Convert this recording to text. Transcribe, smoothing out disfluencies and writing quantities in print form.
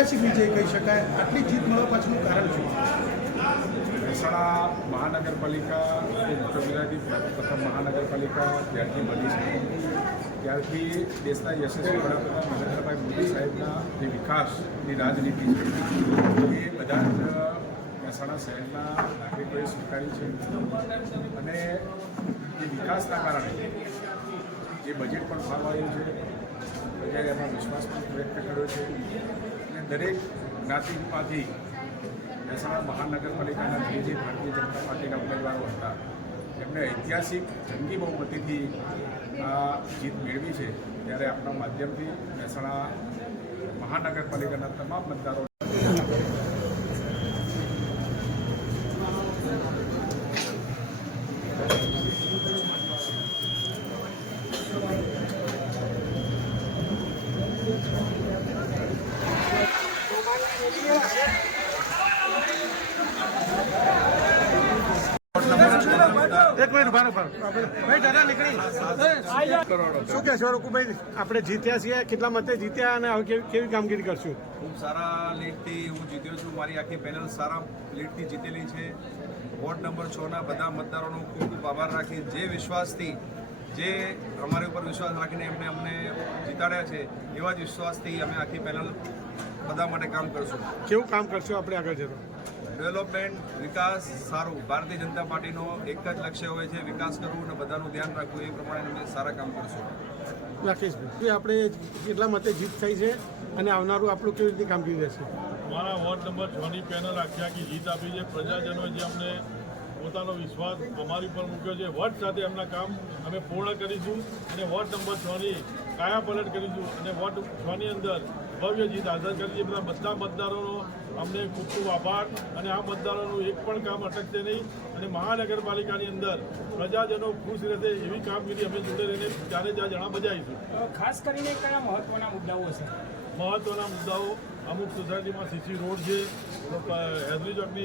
ઐતિહાસિક વિજય કહી શકાય. આટલી જીત મળવા પાછળનું કારણ શું? મહેસાણા મહાનગરપાલિકા એ ઉત્તર ગુજરાતની પ્રથમ મહાનગરપાલિકા જ્યારથી બની છે ત્યારથી દેશના યશસ્વી વડાપ્રધાન નરેન્દ્રભાઈ મોદી સાહેબના જે વિકાસની રાજનીતિ છે એ બધા જ મહેસાણા શહેરના નાગરિકોએ સ્વીકારી છે અને એ વિકાસના કારણે જે બજેટ પણ ફાળવાયું છે પ્રજાએ એમાં વિશ્વાસ પણ વ્યક્ત કર્યો છે અને દરેક જ્ઞાતિમાંથી મહેસાણા મહાનગરપાલિકાના જે ભારતીય જનતા પાર્ટીના ઉમેદવારો હતા એમને ઐતિહાસિક જંગી બહુમતીથી આ જીત મેળવી છે. ત્યારે આપણા માધ્યમથી મહેસાણા મહાનગરપાલિકાના તમામ મતદારો એક મિનિટ ભાઈ દાદા નીકળી શું કહેશો રઘુભાઈ? આપણે જીત્યા છીએ, કેટલા મતે જીત્યા અને હવે કેવી કામગીરી કરશું? ખૂબ સારા લીડથી હું જીત્યો છું. મારી આખી પેનલ સારા લીડથી જીતેલી છે. વોર્ડ નંબર 6ના બધા મતદારોનો ખૂબ ખૂબ આભાર રાખી જે વિશ્વાસથી જે અમારી ઉપર વિશ્વાસ રાખીને અમને જીતાડ્યા છે એવા જ વિશ્વાસથી અમે આખી પેનલ બધા માટે કામ કરશું. કેવું કામ કરશું આપણે આગળ જતો? ડેવલપમેન્ટ, વિકાસ સારું. ભારતીય જનતા પાર્ટીનો એક જ લક્ષ્ય હોય છે વિકાસ કરવું અને બધાનું ધ્યાન રાખવું. એ પ્રમાણે અમે સારા કામ કરશું. રાકેશભાઈ, આપણે કેટલા મતે જીત થઈ છે અને આવનારું આપણું કેવી રીતે કામગીરી રહેશે? મારા વોર્ડ નંબર 6ની પેનલ આખી જીત આપી છે. પ્રજાજનોએ જે અમને પોતાનો વિશ્વાસ અમારી પર મૂક્યો છે વોટ સાથે એમના કામ અમે પૂર્ણ કરીશું અને વોર્ડ નંબર 6ની કાયાપલટ કરીશું અને વોર્ડ 6ની અંદર ભવ્ય જીત હાંસલ કરી છે. બધા મતદારોનો અમને ખૂબ ખૂબ આભાર અને આ મતદારોનું એક પણ કામ અટકશે નહીં અને મહાનગરપાલિકાની અંદર પ્રજાજનો ખુશ રહેશે એવી કામગીરી અમે જોડે રહીને ત્યારે જ આ જણા બજાવીશું. ખાસ કરીને કયા મહત્વના મુદ્દાઓ છે? મહત્વના મુદ્દાઓ અમુક સોસાયટીમાં સીસી રોડ છે, હેદરી ચોકની